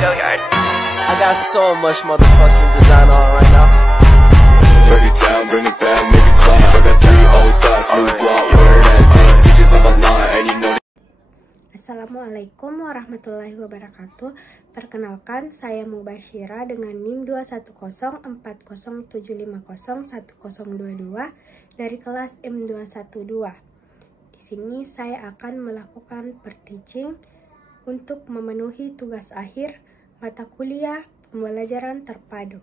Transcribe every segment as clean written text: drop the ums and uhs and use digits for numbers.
Gilliard. I got so much motherfucking design on right now. Break it down, bring it back, make it clap. I got 3 old thoughts, new block, where that thing. Bitches on my line, and you know. Assalamualaikum warahmatullahi wabarakatuh. Perkenalkan, saya Mubashira dengan NIM 2104075010022 dari kelas M212. Di sini saya akan melakukan per-teaching untuk memenuhi tugas akhir mata kuliah pembelajaran terpadu.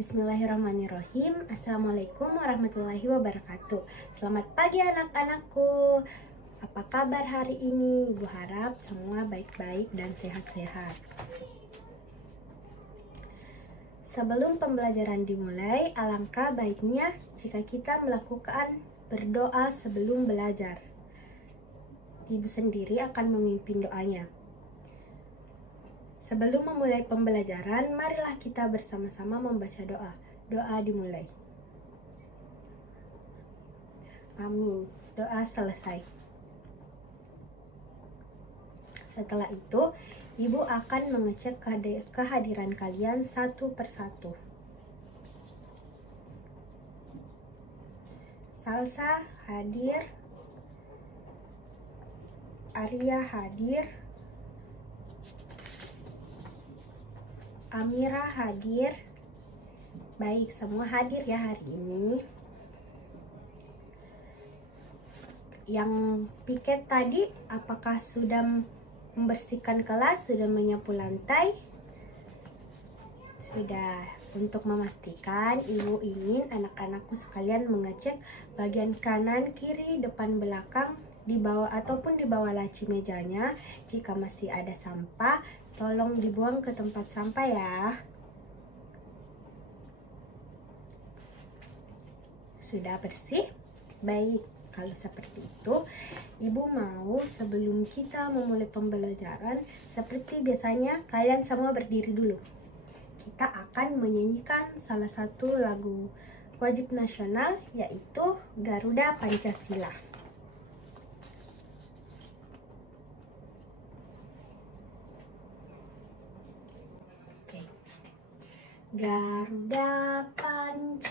Bismillahirrahmanirrahim. Assalamualaikum warahmatullahi wabarakatuh. Selamat pagi anak-anakku. Apa kabar hari ini? Ibu harap semua baik-baik dan sehat-sehat. Sebelum pembelajaran dimulai, alangkah baiknya jika kita melakukan berdoa sebelum belajar. Ibu sendiri akan memimpin doanya. Sebelum memulai pembelajaran, marilah kita bersama-sama membaca doa. Doa dimulai. Amin. Doa selesai. Setelah itu, Ibu akan mengecek kehadiran kalian satu persatu. Salsa hadir, Arya hadir, Amira hadir. Baik, semua hadir ya hari ini. Yang piket tadi, apakah sudah membersihkan kelas, sudah menyapu lantai? Sudah. Untuk memastikan, Ibu ingin anak-anakku sekalian mengecek bagian kanan, kiri, depan, belakang, di bawah ataupun di bawah laci mejanya. Jika masih ada sampah, tolong dibuang ke tempat sampah ya. Sudah bersih? Baik. Kalau seperti itu, Ibu mau sebelum kita memulai pembelajaran, seperti biasanya kalian semua berdiri dulu. Kita akan menyanyikan salah satu lagu wajib nasional, yaitu Garuda Pancasila. Oke. Garuda Pancasila,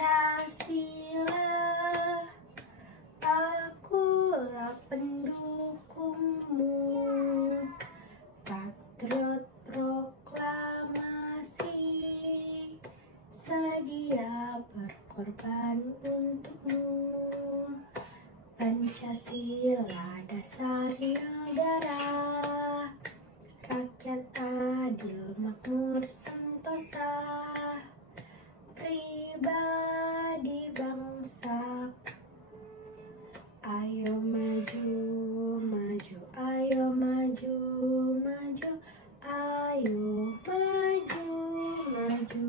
akulah pendukungmu, patriot proklamasi, sedia berkorban untukmu. Pancasila dasar negara, rakyat adil makmur sentosa, pribadi bangsa. Ayo maju, maju, ayo maju, maju, ayo maju, maju.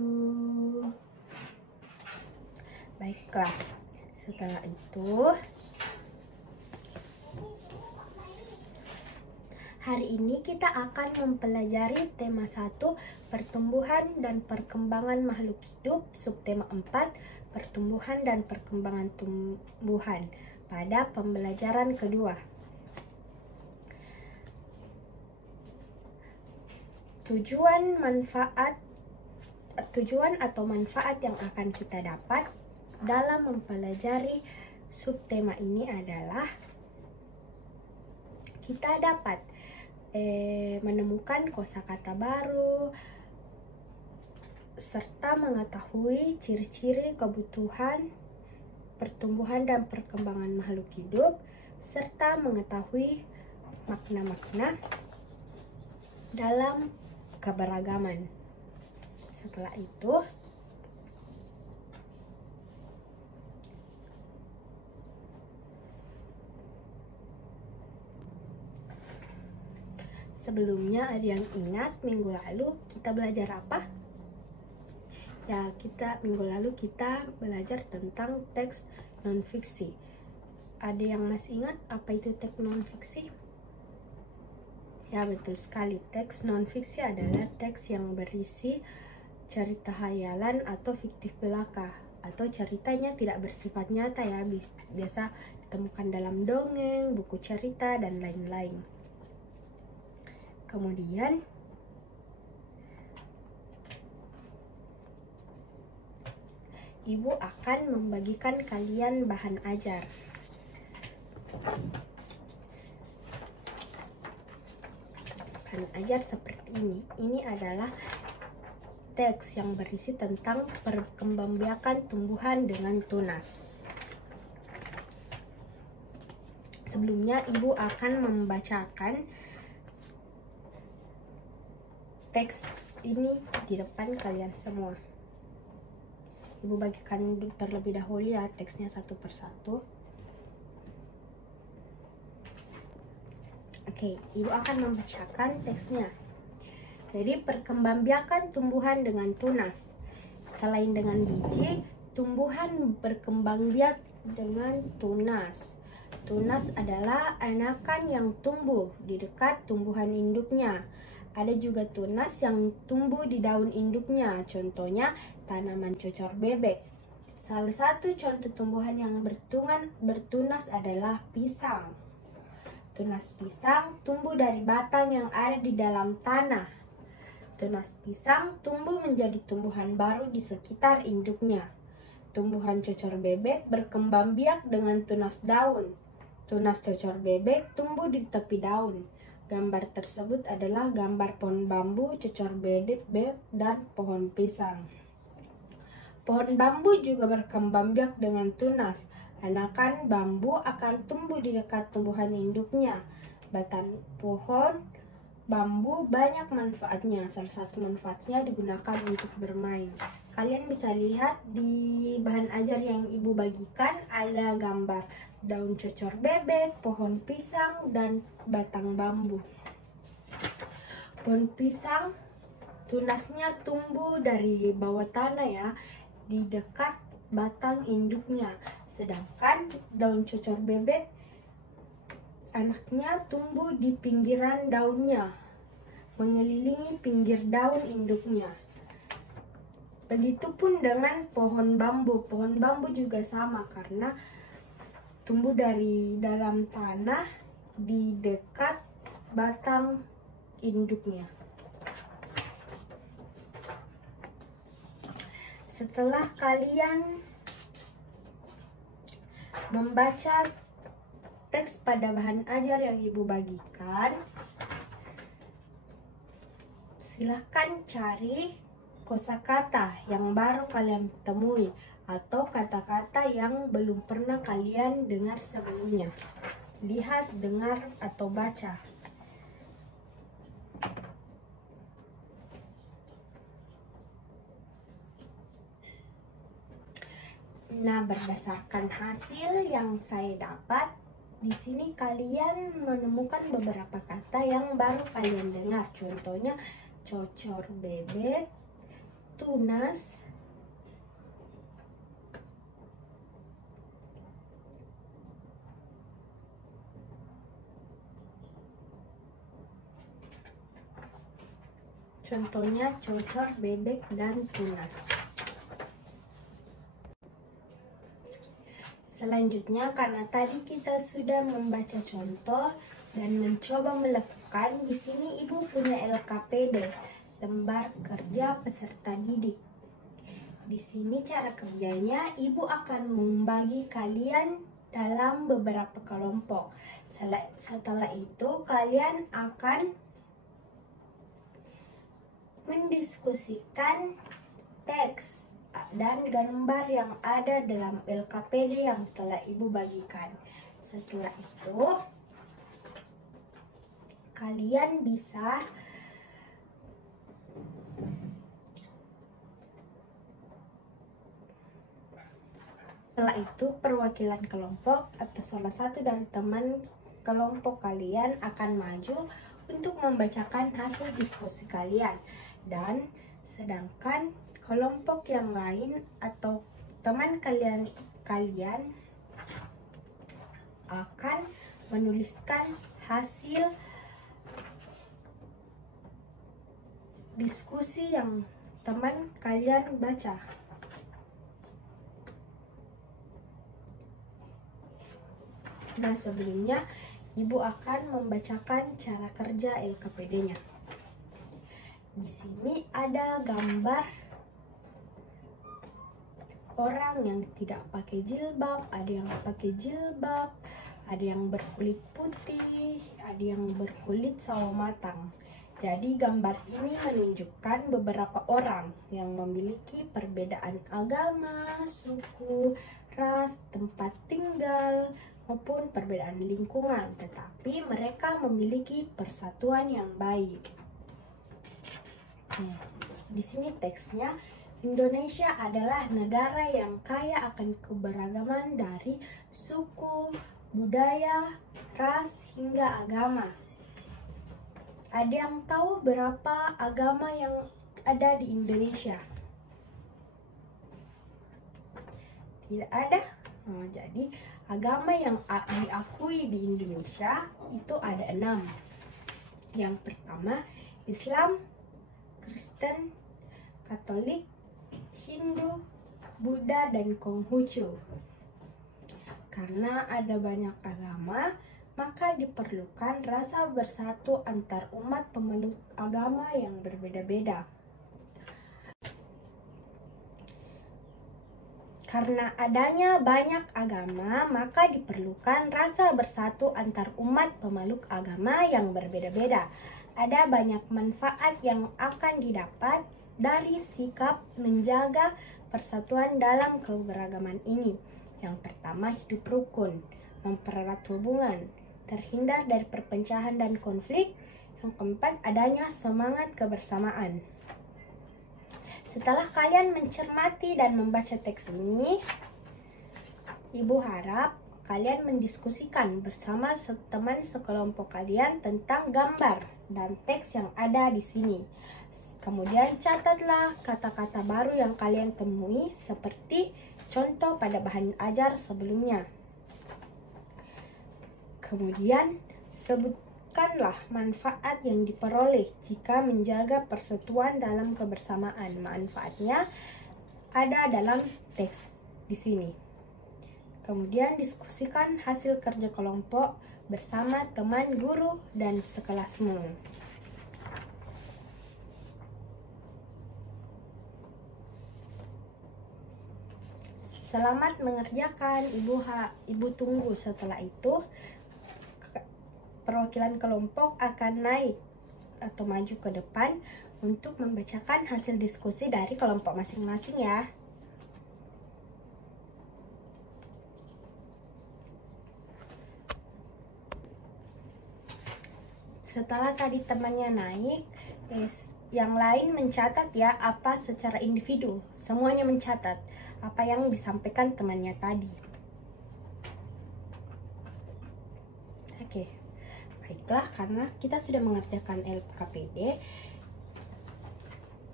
Baiklah, setelah itu hari ini kita akan mempelajari tema 1, pertumbuhan dan perkembangan makhluk hidup, subtema 4, pertumbuhan dan perkembangan tumbuhan, pada pembelajaran kedua. Tujuan atau manfaat yang akan kita dapat dalam mempelajari subtema ini adalah kita dapat menemukan kosakata baru serta mengetahui ciri-ciri kebutuhan pertumbuhan dan perkembangan makhluk hidup, serta mengetahui makna-makna dalam keberagaman. Setelah itu, sebelumnya ada yang ingat minggu lalu kita belajar apa? Ya, minggu lalu kita belajar tentang teks non-fiksi. Ada yang masih ingat apa itu teks non-fiksi? Ya, betul sekali. Teks non-fiksi adalah teks yang berisi cerita hayalan atau fiktif belaka, atau ceritanya tidak bersifat nyata ya, biasa ditemukan dalam dongeng, buku cerita, dan lain-lain. Kemudian Ibu akan membagikan kalian bahan ajar. Bahan ajar seperti ini. Ini adalah teks yang berisi tentang perkembangbiakan tumbuhan dengan tunas. Sebelumnya, Ibu akan membacakan teks ini di depan kalian semua. Ibu bagikan terlebih dahulu ya teksnya satu persatu. Oke, Ibu akan membacakan teksnya. Jadi, perkembangbiakan tumbuhan dengan tunas. Selain dengan biji, tumbuhan berkembang biak dengan tunas. Tunas adalah anakan yang tumbuh di dekat tumbuhan induknya. Ada juga tunas yang tumbuh di daun induknya, contohnya tanaman cocor bebek. Salah satu contoh tumbuhan yang bertunas adalah pisang. Tunas pisang tumbuh dari batang yang ada di dalam tanah. Tunas pisang tumbuh menjadi tumbuhan baru di sekitar induknya. Tumbuhan cocor bebek berkembang biak dengan tunas daun. Tunas cocor bebek tumbuh di tepi daun. Gambar tersebut adalah gambar pohon bambu, cocor bebek, dan pohon pisang. Pohon bambu juga berkembang biak dengan tunas. Anakan bambu akan tumbuh di dekat tumbuhan induknya. Batang pohon bambu banyak manfaatnya. Salah satu manfaatnya digunakan untuk bermain. Kalian bisa lihat di bahan ajar yang Ibu bagikan ada gambar daun cocor bebek, pohon pisang, dan batang bambu. Pohon pisang tunasnya tumbuh dari bawah tanah ya, di dekat batang induknya. Sedangkan daun cocor bebek anaknya tumbuh di pinggiran daunnya, mengelilingi pinggir daun induknya. Begitupun dengan pohon bambu. Pohon bambu juga sama karena tumbuh dari dalam tanah di dekat batang induknya. Setelah kalian membaca teks pada bahan ajar yang Ibu bagikan, silahkan cari kosakata yang baru kalian temui atau kata-kata yang belum pernah kalian dengar sebelumnya. Lihat, dengar, atau baca. Nah, berdasarkan hasil yang saya dapat, di sini kalian menemukan beberapa kata yang baru kalian dengar. Contohnya cocor bebek, tunas, contohnya cocor bebek dan tunas. Selanjutnya, karena tadi kita sudah membaca contoh dan mencoba melakukan, di sini Ibu punya LKPD, lembar kerja peserta didik. Di sini cara kerjanya, Ibu akan membagi kalian dalam beberapa kelompok. Setelah itu, kalian akan mendiskusikan teks dan gambar yang ada dalam LKPD yang telah Ibu bagikan. Setelah itu, kalian bisa perwakilan kelompok atau salah satu dari teman kelompok kalian akan maju untuk membacakan hasil diskusi kalian, dan sedangkan kelompok yang lain atau teman kalian akan menuliskan hasil diskusi yang teman kalian baca. Nah, sebelumnya Ibu akan membacakan cara kerja LKPD-nya. Di sini ada gambar orang yang tidak pakai jilbab, ada yang pakai jilbab, ada yang berkulit putih, ada yang berkulit sawo matang. Jadi gambar ini menunjukkan beberapa orang yang memiliki perbedaan agama, suku, ras, tempat tinggal, maupun perbedaan lingkungan, tetapi mereka memiliki persatuan yang baik. Di sini teksnya, Indonesia adalah negara yang kaya akan keberagaman dari suku, budaya, ras, hingga agama. Ada yang tahu berapa agama yang ada di Indonesia? Tidak ada. Jadi agama yang diakui di Indonesia itu ada 6. Yang pertama, Islam, Kristen, Katolik, Hindu, Buddha, dan Konghucu. Karena ada banyak agama, maka diperlukan rasa bersatu antar umat pemeluk agama yang berbeda-beda. Karena adanya banyak agama, maka diperlukan rasa bersatu antar umat pemeluk agama yang berbeda-beda. Ada banyak manfaat yang akan didapat dari sikap menjaga persatuan dalam keberagaman ini. Yang pertama, hidup rukun, mempererat hubungan, terhindar dari perpecahan dan konflik. Yang keempat, adanya semangat kebersamaan. Setelah kalian mencermati dan membaca teks ini, Ibu harap kalian mendiskusikan bersama teman sekelompok kalian tentang gambar dan teks yang ada di sini. Kemudian catatlah kata-kata baru yang kalian temui seperti contoh pada bahan ajar sebelumnya. Kemudian sebutkanlah manfaat yang diperoleh jika menjaga persatuan dalam kebersamaan. Manfaatnya ada dalam teks di sini. Kemudian diskusikan hasil kerja kelompok bersama teman, guru, dan sekelasmu. Selamat mengerjakan, Ibu tunggu. Setelah itu perwakilan kelompok akan naik atau maju ke depan untuk membacakan hasil diskusi dari kelompok masing-masing ya. Setelah tadi temannya naik, yang lain mencatat ya apa secara individu. Semuanya mencatat apa yang disampaikan temannya tadi. Oke, baiklah, karena kita sudah mengerjakan LKPD.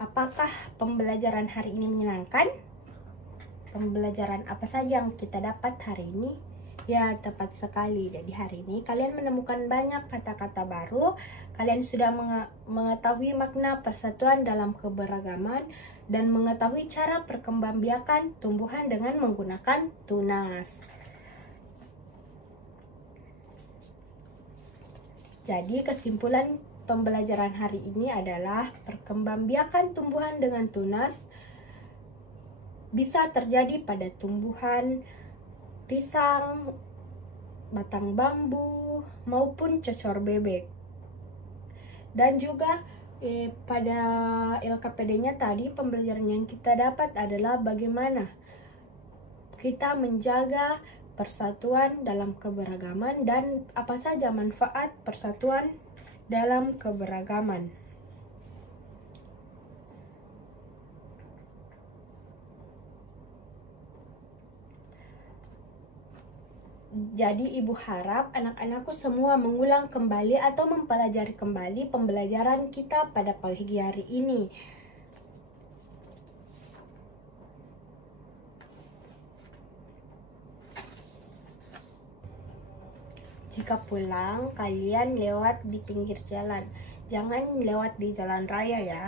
Apakah pembelajaran hari ini menyenangkan? Pembelajaran apa saja yang kita dapat hari ini? Ya, tepat sekali. Jadi hari ini kalian menemukan banyak kata-kata baru. Kalian sudah mengetahui makna persatuan dalam keberagaman dan mengetahui cara perkembangbiakan tumbuhan dengan menggunakan tunas. Jadi kesimpulan pembelajaran hari ini adalah perkembangbiakan tumbuhan dengan tunas bisa terjadi pada tumbuhan pisang, batang bambu, maupun cocor bebek. Dan juga pada LKPD-nya tadi pembelajaran yang kita dapat adalah bagaimana kita menjaga persatuan dalam keberagaman dan apa saja manfaat persatuan dalam keberagaman. Jadi Ibu harap anak-anakku semua mengulang kembali atau mempelajari kembali pembelajaran kita pada pagi hari ini. Jika pulang, kalian lewat di pinggir jalan. Jangan lewat di jalan raya ya.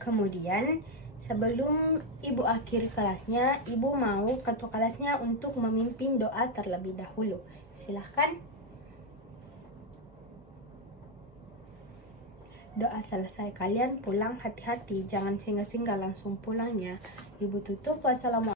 Kemudian sebelum Ibu akhiri kelasnya, Ibu mau ketua kelasnya untuk memimpin doa terlebih dahulu. Silahkan. Doa selesai kalian pulang hati-hati, jangan singgah-singgah langsung pulangnya. Ibu tutup. Wassalamualaikum.